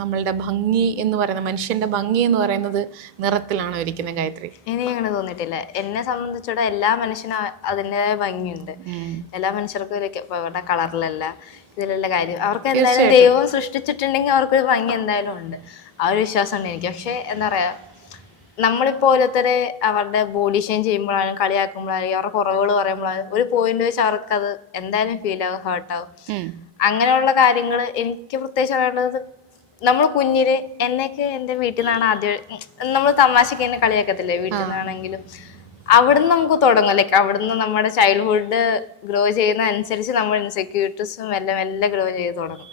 നമ്മളുടെ ഭംഗി എന്ന് പറയുന്നത്, മനുഷ്യന്റെ ഭംഗി എന്ന് പറയുന്നത് നിറത്തിലാണോ ഇരിക്കുന്നത് ഗായത്രി? എനിക്ക് അങ്ങനെ തോന്നിയിട്ടില്ല. എന്നെ സംബന്ധിച്ചിടത്തോളം എല്ലാ മനുഷ്യനും അതിൻ്റെതായ ഭംഗിയുണ്ട്. എല്ലാ മനുഷ്യർക്കും അവരുടെ കളറിലല്ല ഇതിലുള്ള കാര്യം. അവർക്ക് എന്തായാലും ദൈവം സൃഷ്ടിച്ചിട്ടുണ്ടെങ്കിൽ അവർക്കൊരു ഭംഗി എന്തായാലും ഉണ്ട്. ആ ഒരു വിശ്വാസമുണ്ട് എനിക്ക്. പക്ഷെ എന്താ പറയാ, നമ്മളിപ്പോൾ ഓരോരുത്തരെ അവരുടെ ബോഡി ഷെയിം ചെയ്യുമ്പോഴാണ്, കളിയാക്കുമ്പോഴായിരിക്കും, അവരുടെ കുറവുകൾ പറയുമ്പോഴാണ് ഒരു പോയിന്റ് വെച്ച് അവർക്കത് എന്തായാലും ഫീൽ ആവും, ഹേർട്ടാവും. അങ്ങനെയുള്ള കാര്യങ്ങൾ എനിക്ക് പ്രത്യേകിച്ച് പറയാനുള്ളത്, നമ്മൾ കുഞ്ഞില് എന്നൊക്കെ എൻ്റെ വീട്ടിൽ നിന്നാണ് ആദ്യം, നമ്മൾ തമാശക്ക് എന്നെ കളിയാക്കത്തില്ലേ വീട്ടിൽ നിന്നാണെങ്കിലും, അവിടുന്ന് നമുക്ക് തുടങ്ങും. ലൈക്ക് അവിടുന്ന് നമ്മുടെ ചൈൽഡ്ഹുഡ് ഗ്രോ ചെയ്യുന്ന അനുസരിച്ച് നമ്മൾ ഇൻസെക്യൂരിറ്റീസും മെല്ലെ മെല്ലെ ഗ്രോ ചെയ്ത് തുടങ്ങും.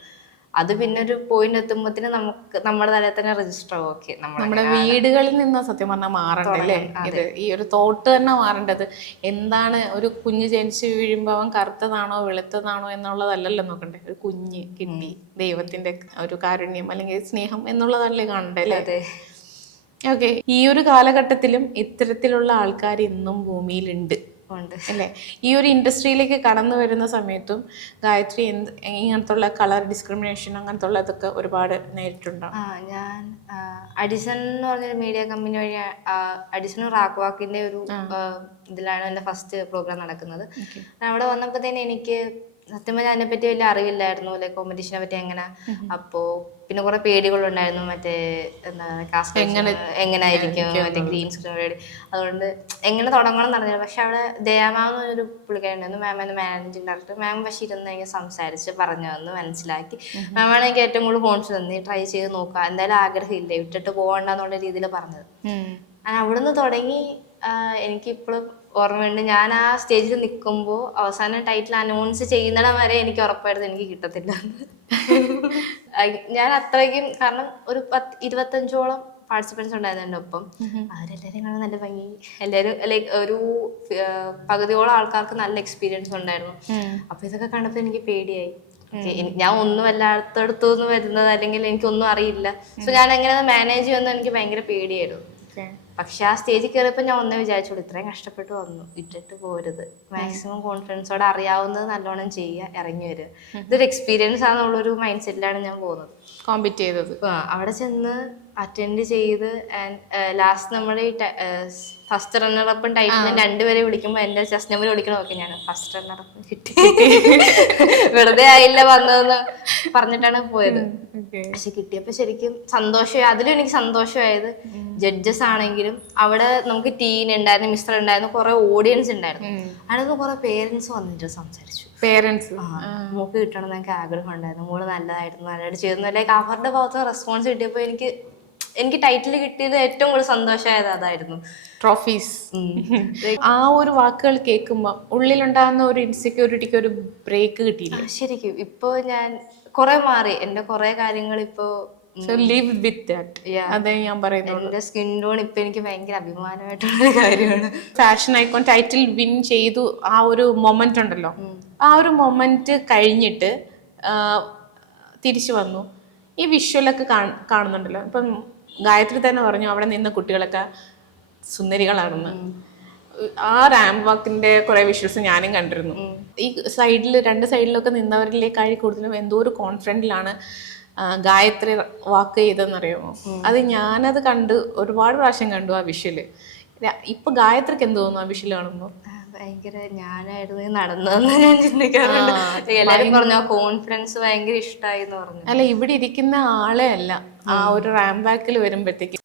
അത് പിന്നെ ഒരു പോയിന്റ് എത്തുമ്പോഴത്തേന് നമുക്ക് നമ്മുടെ തലയിൽ തന്നെ രജിസ്റ്റർ ആവും. ഓക്കെ, നമ്മുടെ വീടുകളിൽ നിന്ന് സത്യം പറഞ്ഞാൽ മാറണ്ടല്ലേ ഇത്, ഈ ഒരു തോട്ട് തന്നെ മാറേണ്ടത്. എന്താണ് ഒരു കുഞ്ഞ് ജനിച്ച് വീഴുമ്പോൾ അവൻ കറുത്തതാണോ വെളുത്തതാണോ എന്നുള്ളതല്ലല്ലോ നോക്കണ്ടേ, ഒരു കുഞ്ഞ് കിട്ടി, ദൈവത്തിന്റെ ഒരു കാരുണ്യം അല്ലെങ്കിൽ സ്നേഹം എന്നുള്ളതല്ലേ കാണണ്ടേ അല്ലേ? ഓക്കെ, ഈ ഒരു കാലഘട്ടത്തിലും ഇത്തരത്തിലുള്ള ആൾക്കാർ ഇന്നും ഭൂമിയിലുണ്ട് അല്ലേ? ഈ ഒരു ഇൻഡസ്ട്രിയിലേക്ക് കടന്നു വരുന്ന സമയത്തും ഗായത്രി ഇങ്ങനത്തുള്ള കളർ ഡിസ്ക്രിമിനേഷൻ അങ്ങനത്തെ ഉള്ളതൊക്കെ ഒരുപാട് നേരിട്ടുണ്ടോ? ഞാൻ അഡിസൺ എന്ന് പറഞ്ഞൊരു മീഡിയ കമ്പനി വഴി, അഡിസണും റാക്ക് വാക്കിന്റെ ഒരു ഇതിലാണ് എൻ്റെ ഫസ്റ്റ് പ്രോഗ്രാം നടക്കുന്നത്. അവിടെ വന്നപ്പോഴത്തേന് എനിക്ക് സത്യം പറഞ്ഞാൽ അതിനെപ്പറ്റി വലിയ അറിവില്ലായിരുന്നു, ലൈക്ക് കോമ്പറ്റീഷനെ പറ്റി എങ്ങനെ. അപ്പോൾ പിന്നെ കുറെ പേടികളുണ്ടായിരുന്നു, മറ്റേ എന്താ കാസ്റ്റ് എങ്ങനെയായിരിക്കും, മറ്റേ ഗ്രീൻ സ്ക്രീൻ. അതുകൊണ്ട് എങ്ങനെ തുടങ്ങണം എന്ന് അറിഞ്ഞില്ല. പക്ഷെ അവിടെ ദയാമാം എന്നൊരു പുള്ളിക്കാരുണ്ടായിരുന്നു, മാം എന്ന മാനേജിങ് ഡയറക്ടർ. മാം പക്ഷേ ഇരുന്ന് എനിക്ക് സംസാരിച്ച് പറഞ്ഞു തന്നു, മനസ്സിലാക്കി. മാമാണ് എനിക്ക് ഏറ്റവും കൂടുതൽ കോൺഫിഡൻസ് തന്നു, ട്രൈ ചെയ്ത് നോക്കുക, എന്തായാലും ആഗ്രഹമില്ല, വിട്ടിട്ട് പോകണ്ടെന്നുള്ള രീതിയിൽ പറഞ്ഞത്. അവിടുന്ന് തുടങ്ങി എനിക്കിപ്പോഴും ഓർമ്മയുണ്ട്. ഞാൻ ആ സ്റ്റേജിൽ നിൽക്കുമ്പോൾ അവസാനം ടൈറ്റിൽ അനൗൺസ് ചെയ്യുന്നിടം വരെ എനിക്ക് ഉറപ്പായിരുന്നു എനിക്ക് കിട്ടത്തില്ല. ഞാൻ അത്രയ്ക്കും, കാരണം ഒരു 25ഓളം പാർട്ടിസിപ്പൻസ് ഉണ്ടായിരുന്നു എൻ്റെ ഒപ്പം. അവരെല്ലാവരും കാണാൻ നല്ല ഭംഗി, എല്ലാവരും ലൈക്ക് ഒരു പകുതിയോളം ആൾക്കാർക്ക് നല്ല എക്സ്പീരിയൻസ് ഉണ്ടായിരുന്നു. അപ്പൊ ഇതൊക്കെ കണ്ടപ്പോൾ എനിക്ക് പേടിയായി. ഞാൻ ഒന്നും എല്ലായിടത്തു നിന്ന് വരുന്നത്, അല്ലെങ്കിൽ എനിക്കൊന്നും അറിയില്ല. സോ ഞാൻ എങ്ങനെ മാനേജ് ചെയ്യുമെന്ന് എനിക്ക് ഭയങ്കര പേടിയായിരുന്നു. പക്ഷെ ആ സ്റ്റേജിൽ കയറിയപ്പോൾ ഞാൻ ഒന്നേ വിചാരിച്ചോളൂ, ഇത്രയും കഷ്ടപ്പെട്ട് വന്നു, ഇട്ടിട്ട് പോരുത്, മാക്സിമം കോൺഫിഡൻസോടെ അറിയാവുന്നത് നല്ലോണം ചെയ്യുക, ഇറങ്ങി വരിക. ഇതൊരു എക്സ്പീരിയൻസ് ആണെന്നുള്ളൊരു മൈൻഡ് സെറ്റിലാണ് ഞാൻ പോകുന്നത്. കോമ്പീറ്റ് ചെയ്തത് അവിടെ ചെന്ന് അറ്റൻഡ് ചെയ്ത്, ആൻഡ് ലാസ്റ്റ് നമ്മുടെ ഈ ഫസ്റ്റ് റണ്ണറപ്പും ടൈറ്റിലും രണ്ടുപേരെ വിളിക്കുമ്പോൾ എൻ്റെ ചെസ്റ്റ് നമ്പർ വിളിക്കണം. ഓക്കെ, ഞാൻ ഫസ്റ്റ് റണ്ണറപ്പ് കിട്ടി, വെറുതെ ആയില്ല വന്നതെന്ന് പറഞ്ഞിട്ടാണ് പോയത്. പക്ഷെ കിട്ടിയപ്പോൾ ശരിക്കും സന്തോഷമായി. അതിലും എനിക്ക് സന്തോഷമായത് ജഡ്ജസ് ആണെങ്കിലും അവിടെ നമുക്ക് ടീൻ ഉണ്ടായിരുന്നു, മിസ്റ്റർ ഉണ്ടായിരുന്നു, കുറെ ഓഡിയൻസ് ഉണ്ടായിരുന്നു. അവിടെ കുറെ പേരൻസ് വന്നിട്ട് സംസാരിച്ചു. പേരൻസ് മോക്ക് കിട്ടണം എന്നൊക്കെ ആഗ്രഹം ഉണ്ടായിരുന്നു, മോള് നല്ലതായിരുന്നു, നല്ലതായിട്ട് ചെയ്യുന്നു, ലൈക്ക് അവരുടെ ഭാഗത്ത് റെസ്പോൺസ് കിട്ടിയപ്പോൾ എനിക്ക് ടൈറ്റിൽ കിട്ടിയത് ഏറ്റവും കൂടുതൽ സന്തോഷമായത് അതായിരുന്നു. ട്രോഫീസ്. ആ ഒരു വാക്കുകൾ കേൾക്കുമ്പോൾ ഉള്ളിലുണ്ടാകുന്ന ഒരു ഇൻസെക്യൂരിറ്റിക്ക് ഒരു ബ്രേക്ക് കിട്ടിയില്ല ശരിക്കും. ഇപ്പോൾ ഞാൻ കുറെ മാറി, എൻ്റെ കുറെ കാര്യങ്ങൾ ഇപ്പോൾ live with that. അതെ ഞാൻ പറയുന്നത്. എൻ്റെ സ്കിൻ ടോൺ ഇപ്പൊ എനിക്ക് ഭയങ്കര അഭിമാനമായിട്ടുള്ള കാര്യമാണ്. ഫാഷൻ ഐക്കോൺ ടൈറ്റിൽ വിൻ ചെയ്തു ആ ഒരു മൊമെന്റ് ഉണ്ടല്ലോ, ആ ഒരു മൊമെന്റ് കഴിഞ്ഞിട്ട് തിരിച്ചു വന്നു. ഈ വിഷ്വലൊക്കെ കാണുന്നുണ്ടല്ലോ. ഇപ്പം ഗായത്രി തന്നെ പറഞ്ഞു അവിടെ നിന്ന് കുട്ടികളൊക്കെ സുന്ദരികളാണെന്ന്. ആ റാമ്പ് വാക്കിന്റെ കുറെ വിഷ്വൽസ് ഞാനും കണ്ടിരുന്നു. ഈ സൈഡിൽ രണ്ട് സൈഡിലൊക്കെ നിന്നവരിലേക്കായി കൂടുതലും എന്തോ ഒരു കോൺഫിഡൻറ്റിലാണ് ഗായത്രി വാക്ക് ചെയ്തെന്നറിയാമോ? അത് ഞാനത് കണ്ട് ഒരുപാട് പ്രാവശ്യം കണ്ടു ആ വിഷ്വല്. ഇപ്പൊ ഗായത്രിക്ക് എന്ത് തോന്നുന്നു ആ വിഷ്വല് കാണുമ്പോ? ഭയങ്കര ഞാനായിരുന്നു നടന്നതെന്ന് ഞാൻ ചിന്തിക്കാറുണ്ട്. എല്ലാരും പറഞ്ഞു കോൺഫിഡൻസ് ഭയങ്കര ഇഷ്ടമായി എന്ന് പറഞ്ഞു. അല്ല, ഇവിടെ ഇരിക്കുന്ന ആളെ അല്ല, ആ ഒരു റാമ്പ് വാക്കിൽ വരുമ്പോഴത്തേക്ക്